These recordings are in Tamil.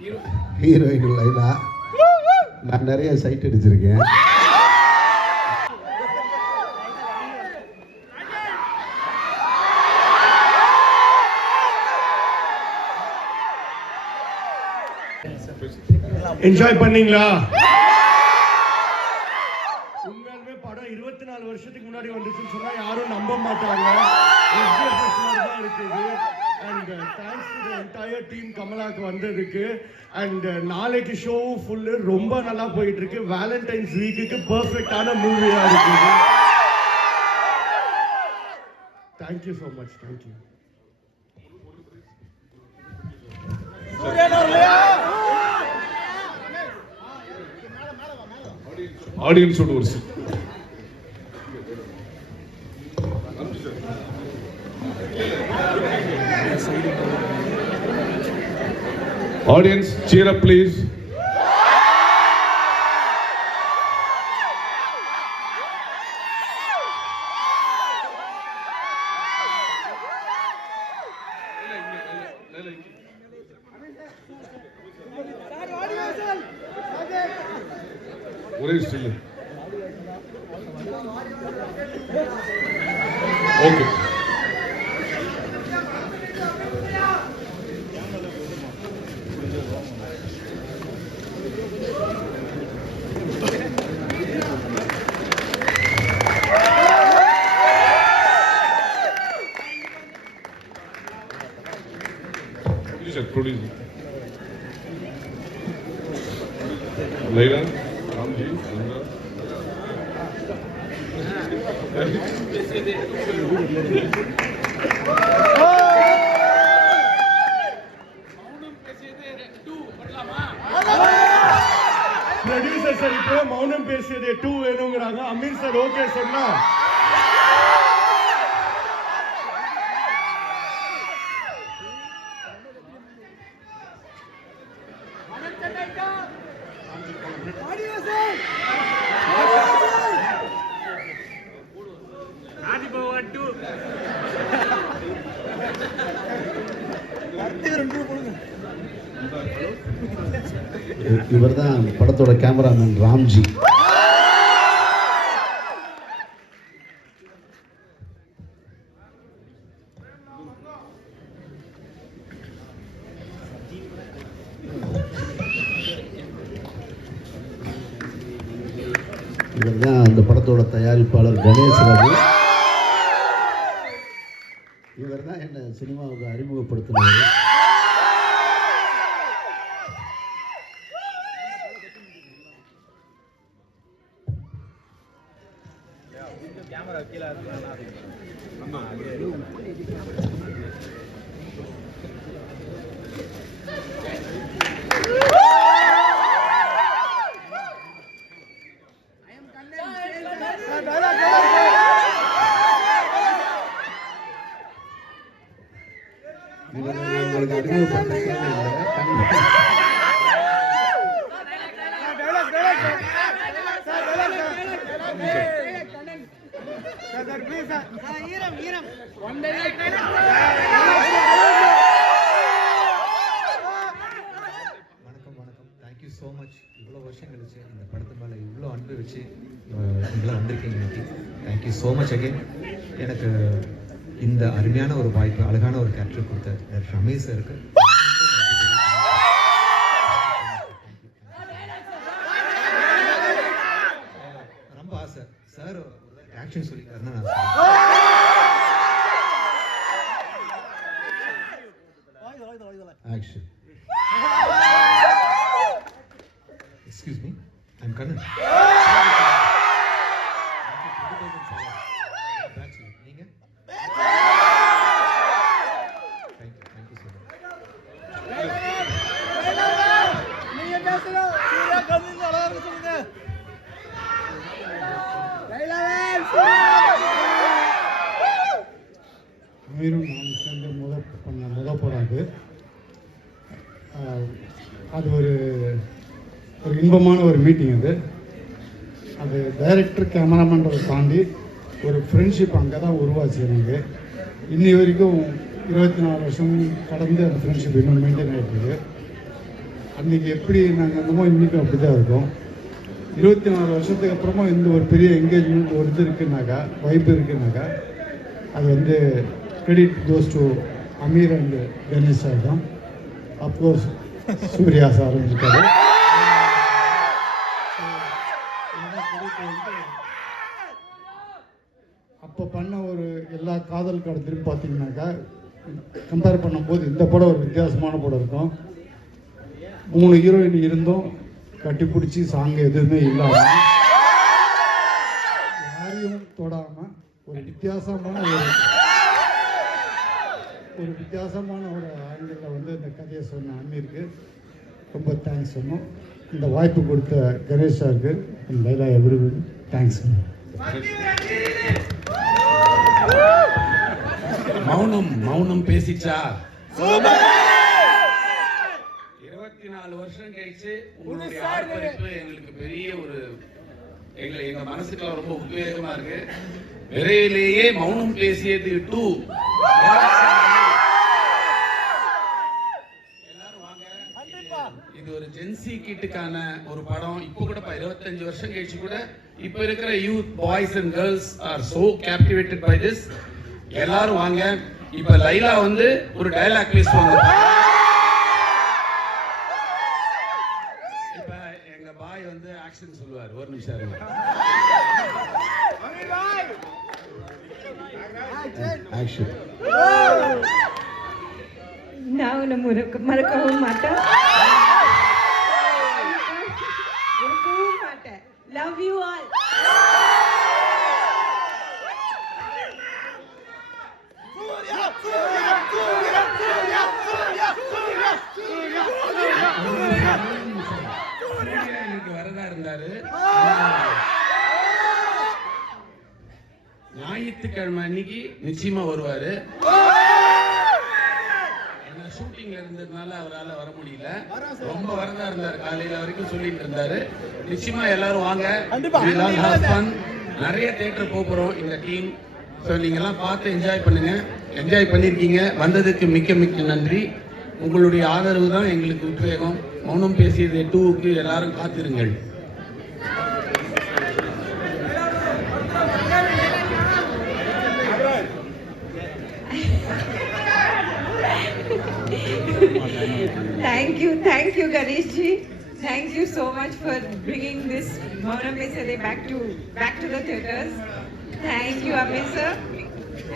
ஹீரோயின் லைலா. நான் நிறைய சைட் அடிச்சிருக்கேன். என்ஜாய் பண்ணீங்களா? உண்மையாலுமே படம் 24 வருஷத்துக்கு முன்னாடி வந்துச்சுன்னு சொன்னா யாரும் நம்ப மாட்டாங்க. இருக்குது. And thanks to the entire team கமலாக்கு வந்ததுக்கு. அண்ட் நாளைக்கு ஷோவும் ஃபுல்லு ரொம்ப நல்லா போயிட்டு இருக்கு. வேலண்டைன்ஸ் வீக்குக்கு பர்ஃபெக்டான மூவியா இருக்குது. Thank you so much. தேங்க்யூ. ஆடியன்ஸோட ஒரு ஆடியன்ஸ் cheer up please. ஒரே still. Okay. Producer. Leila, Ramji, Sandra. Producer sir, இப்போ மௌனம் பேசியதே 2 வேணும்ங்கறாங்க. அமீர் சார் ஓகே சொன்னா இவர் தான் படத்தோட கேமராமேன் ராம்ஜி. இவர் தான் அந்த படத்தோட தயாரிப்பாளர் கணேஷ் ரவி. இவர் தான் என்ன சினிமாவுக்கு அறிமுகப்படுத்தினார். உங்களுக்கு அறிமுகப்படுத்த தேங்க்யூ ஸோ மச். இவ்வளோ வருஷம் கழிச்சு இந்த படத்து மேலே இவ்வளோ அன்பு வச்சு இவ்வளோ வந்திருக்கீங்க இன்னைக்கு. Thank you so much again. எனக்கு இந்த அருமையான ஒரு வாய்ப்பு, அழகான ஒரு கேரக்டர் கொடுத்த ரமேஷ் சாருக்கு ரொம்ப ஆசை. சார் ஆக்ஷன் சொல்லிக்காருன்னா நான் action. Excuse me, I'm Kannan. நீங்க தேங்க்யூ ஸோ அமீரும் நான் சேர்ந்து முத போடாது. அது ஒரு இன்பமான ஒரு மீட்டிங். அது டைரக்டர் கேமராமேன்றதை தாண்டி ஒரு ஃப்ரெண்ட்ஷிப் அங்கே தான் உருவாச்சு எனக்கு. இன்னி வரைக்கும் 24 வருஷம் கடந்து அந்த ஃப்ரெண்ட்ஷிப் இன்னும் மெயின்டைன் ஆகிட்டு. அன்றைக்கி எப்படி நாங்கள் இருந்தோமோ இன்றைக்கும் அப்படி தான் இருக்கோம். 24 வருஷத்துக்கு அப்புறமா இந்த ஒரு பெரிய என்கேஜ்மெண்ட் ஒரு இது இருக்குனாக்கா, வைப் இருக்குனாக்கா, அது வந்து credit goes to Aamir and Ganesh sir தான். அப்கோர்ஸ் சூர்யா சார் இருக்காரு. அப்போ பண்ண ஒரு எல்லா காதல் கடத்திலும் பார்த்தீங்கன்னாக்கா கம்பேர் பண்ணும்போது இந்த படம் ஒரு வித்தியாசமான படம் இருக்கும். 3 ஹீரோயின் இருந்தும் கட்டிப்பிடிச்சி சாங் எதுவுமே இல்லாமல் யாரையும் தொடாமல் ஒரு வித்தியாசமான ஒரு ஆங்கிளில் வந்து இந்த கதையை சொன்ன அண்ணீருக்கு ரொம்ப தேங்க்ஸ் சொன்னோம். இந்த வாய்ப்பு கொடுத்த கணேஷ் சாருக்கு லைலா எவ்ரிவன் தேங்க்ஸ். மௌனம் பேசிச்சா 24 வருஷம் கழிச்சு உங்களுடைய ஆர்ப்பரிப்பு எங்களுக்கு பெரிய ஒரு எங்க மனசுக்கு ரொம்ப உத்வேகமா இருக்கு. விரைவிலேயே மௌனம் பேசியது 2 எல்லாரும் வாங்க. இது ஒரு ஜென்சி கிட்டுக்கான ஒரு படம். இப்போ கூட 25 வருஷம் கழிச்சு கூட இப்ப இருக்கிற youth boys and girls are so captivated by this. எல்லாரும் வாங்க. இப்ப லைலா வந்து ஒரு டயலாக் பேசுவாங்க. இப்ப எங்க பாய் வந்து ஆக்ஷன் சொல்லுவார். ஒரு நிமிஷம் இருங்க. ஆக்ஷன். நான் உன்னை மறக்கவும் மாட்டேன், மறக்கவும் மாட்டேன். Love you all. இன்னைக்கு வரதா இருந்தாரு. ஞாயிற்றுக்கிழமை அன்னைக்கு நிச்சயமா வருவாரு. ஷூட்டிங்ல இருந்ததுனால அவரால் வர முடியல. ரொம்ப வரதா இருந்தாரு. காலையில வரைக்கும் சொல்லிட்டு இருந்தாரு. நிச்சயமா எல்லாரும் வாங்க. நிறைய தியேட்டர் போறோம் இந்த டீம். ஸோ நீங்க எல்லாம் பார்த்து என்ஜாய் பண்ணுங்க. என்ஜாய் பண்ணிருக்கீங்க. வந்ததுக்கு மிக்க மிக்க நன்றி. உங்களுடைய ஆதரவு தான் எங்களுக்கு உத்வேகம். மௌனம் பேசியது 2க்கு எல்லாரும் காத்திருங்கள். Thank you Ganesh ji. Thank you so much for bringing this Maunam Pesade back to the theaters. Thank you Amir sir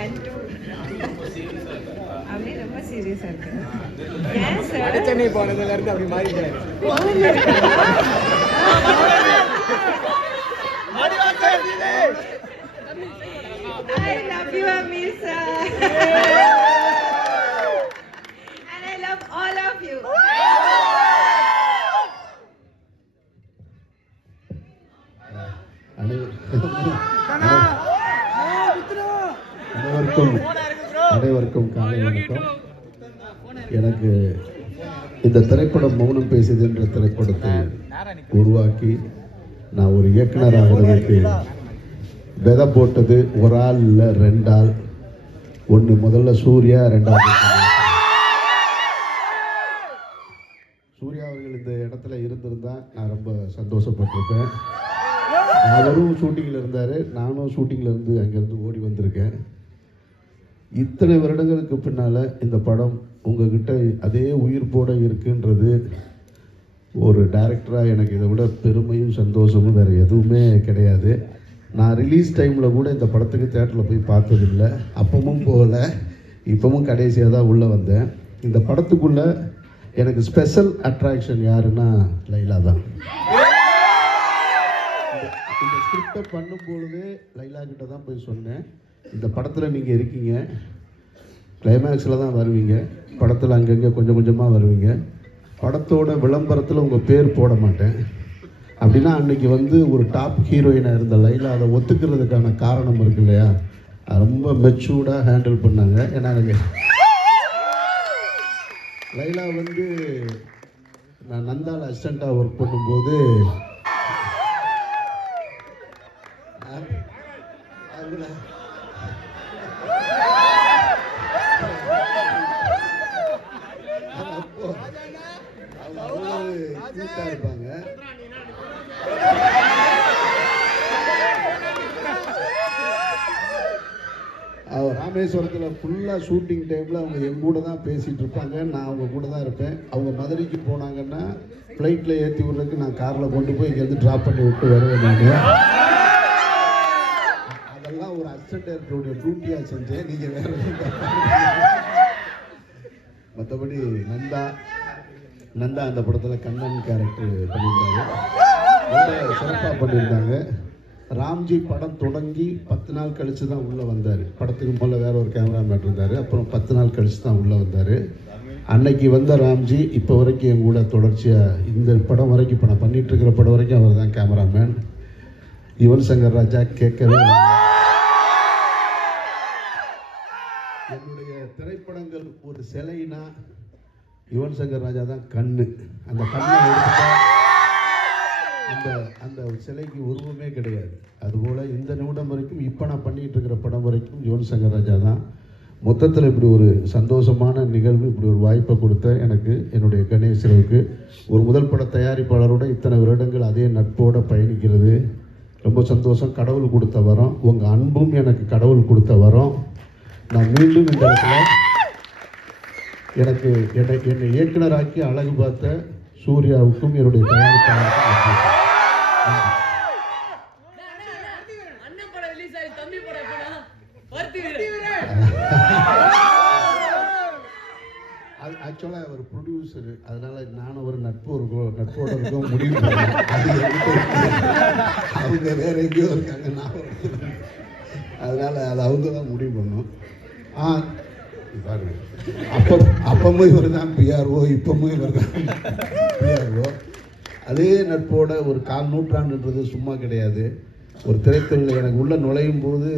and to Amir ரொம்ப சீரியஸா இருக்கு. Yes sir. சென்னை போனதுல இருந்து அப்படி மாறிட்டாரு. I love you Amir sir. And I love all of you. அனைவருக்கும் காலை வணக்கம். எனக்கு இந்த திரைப்படம் மௌனம் பேசியது என்ற திரைப்படத்தை உருவாக்கி நான் ஒரு இயக்குனர் ஆகிறதுக்கு விதை போட்டது ஒரு ஆள் இல்லை 2 ஆள். ஒன்று முதல்ல சூர்யா, 2வது சூர்யா அவர்கள் இந்த இடத்துல இருந்திருந்தா நான் ரொம்ப சந்தோஷப்பட்டிருப்பேன். அவரும் ஷூட்டிங்கில் இருந்தார், நானும் ஷூட்டிங்கில் இருந்து அங்கேருந்து ஓடி வந்திருக்கேன். இத்தனை வருடங்களுக்கு பின்னால் இந்த படம் உங்ககிட்ட அதே உயிர்ப்போடு இருக்குன்றது ஒரு டைரக்டராக எனக்கு இதை விட பெருமையும் சந்தோஷமும் வேறு எதுவுமே கிடையாது. நான் ரிலீஸ் டைமில் கூட இந்த படத்துக்கு தேட்டரில் போய் பார்த்ததில்லை, அப்பவும் போகலை, இப்பவும் கடைசியாக தான் உள்ளே வந்தேன். இந்த படத்துக்குள்ளே எனக்கு ஸ்பெஷல் அட்ராக்ஷன் யாருன்னா லைலா தான். இந்த ஸ்கிரிப்டை பண்ணும்பொழுது லைலா கிட்ட தான் போய் சொன்னேன், இந்த படத்தில் நீங்கள் இருக்கீங்க, கிளைமேக்ஸில் தான் வருவீங்க, படத்தில் அங்கங்கே கொஞ்சம் கொஞ்சமாக வருவீங்க, படத்தோட விளம்பரத்தில் உங்கள் பேர் போட மாட்டேன் அப்படின்னா அன்றைக்கி வந்து ஒரு டாப் ஹீரோயினாக இருந்த லைலா அதை ஒத்துக்கிறதுக்கான காரணம் இருக்கு இல்லையா, ரொம்ப மெச்சூர்டாக ஹேண்டில் பண்ணாங்க. ஏன்னா எனக்கு லைலா வந்து நான் நந்தால் அசிஸ்டண்ட்டாக ஒர்க் பண்ணும்போது யூத்தா இருப்பாங்க. ராமேஸ்வரத்தில் ஃபுல்லாக ஷூட்டிங் டைமில் அவங்க என் கூட தான் பேசிகிட்டு இருப்பாங்க, நான் அவங்க கூட தான் இருப்பேன். அவங்க மதுரைக்கு போனாங்கன்னா ஃப்ளைட்டில் ஏற்றி விட்றதுக்கு நான் காரில் கொண்டு போய் இங்கேருந்து ட்ராப் பண்ணி விட்டு வருவேன். நான் அதெல்லாம் ஒரு அசிஸ்டன்ட் டைரக்டருடைய டியூட்டியாக செஞ்சேன். நீங்கள் வேறு மற்றபடி நந்தா அந்த படத்தில் கண்ணன் கேரக்டர் பண்ணியிருந்தாங்க, ரொம்ப சிறப்பாக பண்ணியிருந்தாங்க. ராம்ஜி படம் தொடங்கி 10 நாள் கழித்து தான் உள்ளே வந்தார். படத்துக்கு முதல்ல வேற ஒரு கேமராமேன் இருந்தார், அப்புறம் 10 நாள் கழித்து தான் உள்ளே வந்தார். அன்னைக்கு வந்த ராம்ஜி இப்போ வரைக்கும் என் கூட தொடர்ச்சியாக இந்த படம் வரைக்கும், இப்போ நான் பண்ணிகிட்டு இருக்கிற படம் வரைக்கும் அவர் தான் கேமராமேன். யுவன் சங்கர் ராஜா கேட்கவே என்னுடைய திரைப்படங்கள் ஒரு சிலைனா யுவன் சங்கர் ராஜா தான் கண்ணு. அந்த கண்ணை எடுத்துட்டா அந்த சிலைக்கு உருவமே கிடையாது. அதுபோல் இந்த நிமிடம் வரைக்கும் இப்போ நான் பண்ணிகிட்டு இருக்கிற படம் வரைக்கும் யுவன் சங்கர் ராஜா தான். மொத்தத்தில் இப்படி ஒரு சந்தோஷமான நிகழ்வு, இப்படி ஒரு வாய்ப்பை கொடுத்த எனக்கு, என்னுடைய கணேசனுக்கு, ஒரு முதல் பட தயாரிப்பாளரோட இத்தனை வருடங்கள் அதே நட்போடு பயணிக்கிறது ரொம்ப சந்தோஷம். கடவுள் கொடுத்த வரம், உங்கள் அன்பும் எனக்கு கடவுள் கொடுத்த வரம். நான் மீண்டும் இந்த இடத்துல எனக்கு என்னை இயக்குனராக்கி அழகு பார்த்த சூர்யாவுக்கும் என்னுடைய தயாரிப்பாளருக்கும் ஆக்சுவலாக அவர் ப்ரொடியூசரு, அதனால் நானும் ஒரு நட்போடு இருக்கும் முடிவு பண்ணேன். அவங்க வேற எங்கேயோ இருக்காங்க, நான் அதனால் அது அவங்க தான் முடிவு பண்ணோம். பாருங்க, அப்பமும் இவர் தான் பிஆர்ஓ, இப்பமும் இவர் தான் பிஆர்ஓ. அதே நட்போட ஒரு 1/4 நூற்றாண்டுன்றது சும்மா கிடையாது. ஒரு திரைத்துறையில் எனக்கு உள்ளே நுழையும் போது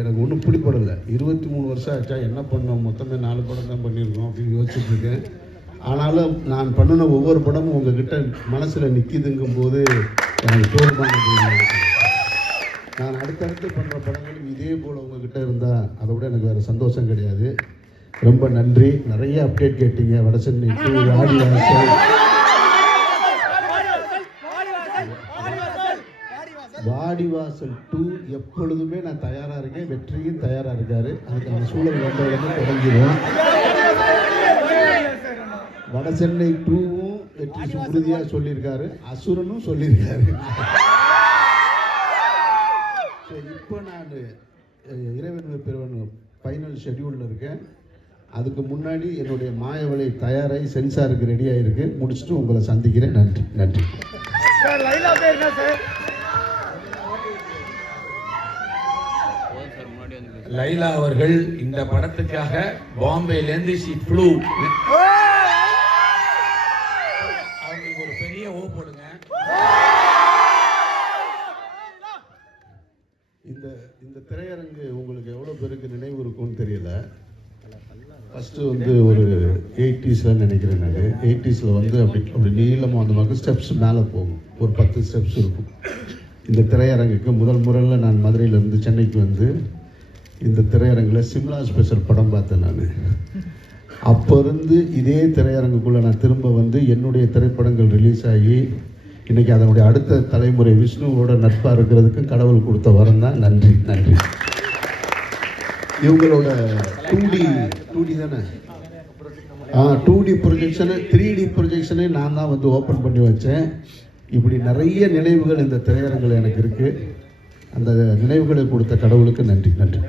எனக்கு ஒன்றும் பிடிப்படலை. 23 வருஷம் ஆச்சா, என்ன பண்ணோம், மொத்தமே 4 படம் தான் பண்ணியிருக்கோம் அப்படின்னு யோசிச்சுட்டு இருக்கேன். ஆனாலும் நான் பண்ணின ஒவ்வொரு படமும் உங்ககிட்ட மனசில் நிற்கிதுங்கும் போது எனக்கு தோல்மான நான் அடுத்தடுத்து பண்ணுற படங்களும் இதே போல் உங்ககிட்ட இருந்தால் அதை விட எனக்கு வேறு சந்தோஷம் கிடையாது. ரொம்ப நன்றி. நிறைய அப்டேட் கேட்டீங்க. வடசென்னைக்கு வாடிவாசல் 2 எப்பொழுதுமே நான் தயாராக இருக்கேன். வெற்றியும் தயாராக இருக்காரு. அதுக்கான சூழல் வந்தவுடனே தொடங்கிடுவோம். வடசென்னை 2வும் வெற்றி உறுதியாக சொல்லியிருக்காரு, அசுரனும் சொல்லியிருக்காரு. இப்போ நான் இறைவன் பிறவன் ஃபைனல் ஷெட்யூலில் இருக்கேன். அதுக்கு முன்னாடி என்னுடைய மாயவலை தயாராகி சென்சாருக்கு ரெடியாக இருக்கு. முடிச்சுட்டு உங்களை சந்திக்கிறேன். நன்றி நன்றி. லைலா அவர்கள் இந்த படத்துக்காக பாம்பேலேருந்து ஷிப்ளூ அவங்களுக்கு ஒரு பெரிய ஓ போடுங்க. இந்த திரையரங்கு உங்களுக்கு எவ்வளோ பேருக்கு நினைவு இருக்கும்னு தெரியல. ஃபஸ்ட்டு வந்து ஒரு 80s நினைக்கிறேன். நான் 80s வந்து அப்படி நீளமாக அந்த மாதிரி ஸ்டெப்ஸ் மேலே போகும். ஒரு 10 ஸ்டெப்ஸ் இருக்கும். இந்த திரையரங்குக்கு முதல் முறையில் நான் மதுரையிலேருந்து சென்னைக்கு வந்து இந்த திரையரங்கில் சிம்லா ஸ்பெஷல் படம் பார்த்தேன். நான் அப்போ இருந்து இதே திரையரங்குக்குள்ளே நான் திரும்ப வந்து என்னுடைய திரைப்படங்கள் ரிலீஸ் ஆகி இன்றைக்கி அதனுடைய அடுத்த தலைமுறை விஷ்ணுவோட நட்பாக இருக்கிறதுக்கு கடவுள் கொடுத்த வரம் தான். நன்றி நன்றி. இவங்களோட 2D தானே 2D ப்ரொஜெக்ஷனு 3D ப்ரொஜெக்ஷனு நான் தான் வந்து ஓப்பன் பண்ணி வச்சேன். இப்படி நிறைய நினைவுகள் இந்த திரையரங்கில் எனக்கு இருக்குது. அந்த நினைவுகளை கொடுத்த கடவுளுக்கு நன்றி நன்றி.